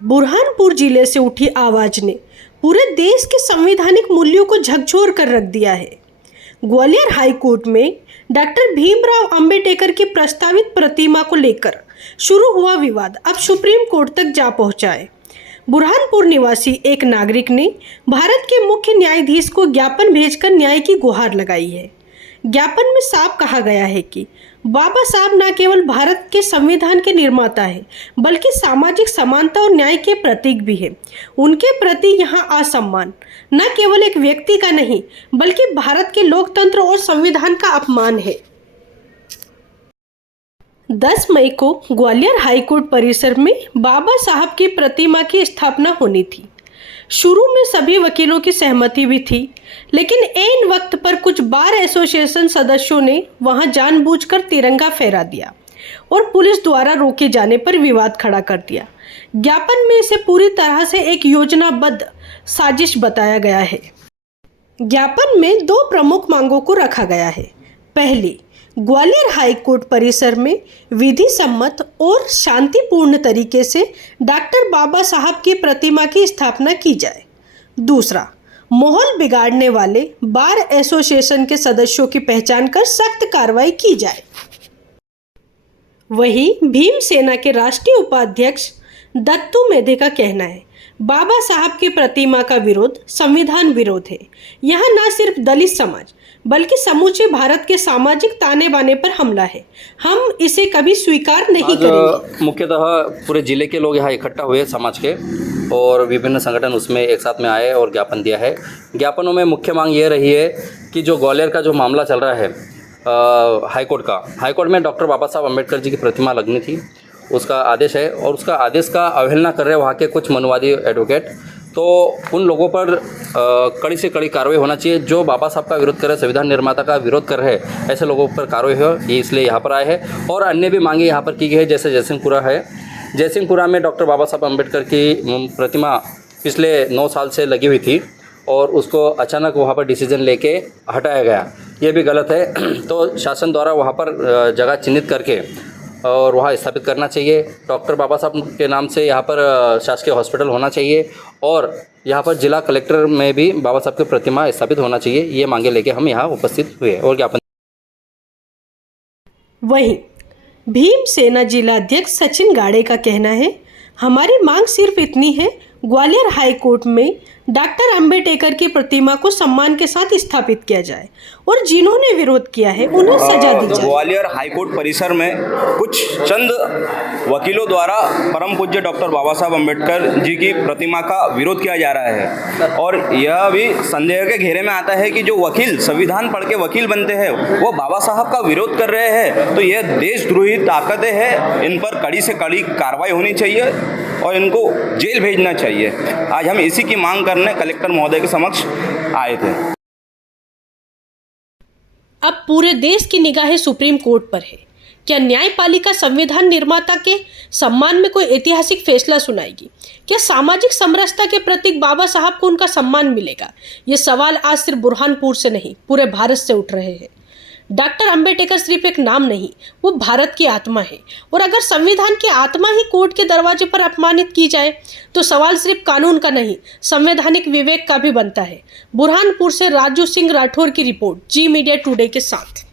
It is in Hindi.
बुरहानपुर जिले से उठी आवाज ने पूरे देश के संवैधानिक मूल्यों को झकझोर कर रख दिया है। ग्वालियर हाई कोर्ट में डॉक्टर भीमराव अंबेडकर की प्रस्तावित प्रतिमा को लेकर शुरू हुआ विवाद अब सुप्रीम कोर्ट तक जा पहुंचा है। बुरहानपुर निवासी एक नागरिक ने भारत के मुख्य न्यायाधीश को ज्ञापन भेजकर न्याय की गुहार लगाई है। ज्ञापन में साफ कहा गया है कि बाबा साहब न केवल भारत के संविधान के निर्माता हैं, बल्कि सामाजिक समानता और न्याय के प्रतीक भी हैं। उनके प्रति यहाँ असम्मान न केवल एक व्यक्ति का नहीं, बल्कि भारत के लोकतंत्र और संविधान का अपमान है। 10 मई को ग्वालियर हाई कोर्ट परिसर में बाबा साहब की प्रतिमा की स्थापना होनी थी। शुरू में सभी वकीलों की सहमति भी थी, लेकिन ऐन वक्त पर कुछ बार एसोसिएशन सदस्यों ने वहां जानबूझकर तिरंगा फहरा दिया और पुलिस द्वारा रोके जाने पर विवाद खड़ा कर दिया। ज्ञापन में इसे पूरी तरह से एक योजनाबद्ध साजिश बताया गया है। ज्ञापन में 2 प्रमुख मांगों को रखा गया है। पहली, ग्वालियर हाई कोर्ट परिसर में विधि सम्मत और शांतिपूर्ण तरीके से डॉक्टर बाबा साहब की प्रतिमा की स्थापना की जाए। दूसरा, माहौल बिगाड़ने वाले बार एसोसिएशन के सदस्यों की पहचान कर सख्त कार्रवाई की जाए। वहीं भीम सेना के राष्ट्रीय उपाध्यक्ष दत्तू मेधे का कहना है, बाबा साहब की प्रतिमा का विरोध संविधान विरोध है। यह न सिर्फ दलित समाज बल्कि समूचे भारत के सामाजिक ताने बाने पर हमला है। हम इसे कभी स्वीकार नहीं करेंगे। मुख्यतः पूरे जिले के लोग यहाँ इकट्ठा हुए समाज के, और विभिन्न संगठन उसमें एक साथ में आए और ज्ञापन दिया है। ज्ञापनों में मुख्य मांग ये रही है कि जो ग्वालियर का जो मामला चल रहा है हाईकोर्ट में डॉक्टर बाबा साहब अम्बेडकर जी की प्रतिमा लगनी थी, उसका आदेश है, और उसका आदेश का अवहेलना कर रहे वहाँ के कुछ मनुवादी एडवोकेट, तो उन लोगों पर कड़ी से कड़ी कार्रवाई होना चाहिए। जो बाबा साहब का विरोध कर रहे, संविधान निर्माता का विरोध कर रहे हैं, ऐसे लोगों पर कार्रवाई हो, ये इसलिए यहाँ पर आए हैं। और अन्य भी मांगे यहाँ पर की गई है, जैसे जयसिंहपुरा है। जयसिंहपुरा में डॉक्टर बाबा साहब अम्बेडकर की प्रतिमा पिछले 9 साल से लगी हुई थी और उसको अचानक वहाँ पर डिसीजन लेके हटाया गया, ये भी गलत है। तो शासन द्वारा वहाँ पर जगह चिन्हित करके और वहाँ स्थापित करना चाहिए। डॉक्टर बाबा साहब के नाम से यहाँ पर शासकीय हॉस्पिटल होना चाहिए, और यहाँ पर जिला कलेक्टर में भी बाबा साहब की प्रतिमा स्थापित होना चाहिए। ये मांगे लेके हम यहाँ उपस्थित हुए और ज्ञापन। वहीं भीम सेना जिला अध्यक्ष सचिन गाड़े का कहना है, हमारी मांग सिर्फ इतनी है, ग्वालियर हाई कोर्ट में डॉक्टर अंबेडकर की प्रतिमा को सम्मान के साथ स्थापित किया जाए और जिन्होंने विरोध किया है उन्हें सजा दी जाए। ग्वालियर हाईकोर्ट परिसर में कुछ चंद वकीलों द्वारा परम पूज्य डॉक्टर बाबा साहब अम्बेडकर जी की प्रतिमा का विरोध किया जा रहा है, और यह भी संदेह के घेरे में आता है कि जो वकील संविधान पढ़ के वकील बनते हैं वो बाबा साहब का विरोध कर रहे हैं, तो यह देशद्रोही ताकतें हैं। इन पर कड़ी से कड़ी कार्रवाई होनी चाहिए और इनको जेल भेजना चाहिए। आज हम इसी की मांग करने कलेक्टर महोदय के समक्ष आए थे। अब पूरे देश की निगाहें सुप्रीम कोर्ट पर है। क्या न्यायपालिका संविधान निर्माता के सम्मान में कोई ऐतिहासिक फैसला सुनाएगी? क्या सामाजिक समरसता के प्रतीक बाबा साहब को उनका सम्मान मिलेगा? ये सवाल आज सिर्फ बुरहानपुर से नहीं, पूरे भारत से उठ रहे हैं। डॉक्टर अंबेडकर सिर्फ एक नाम नहीं, वो भारत की आत्मा है, और अगर संविधान की आत्मा ही कोर्ट के दरवाजे पर अपमानित की जाए तो सवाल सिर्फ कानून का नहीं, संवैधानिक विवेक का भी बनता है। बुरहानपुर से राजू सिंह राठौर की रिपोर्ट, जी मीडिया टुडे के साथ।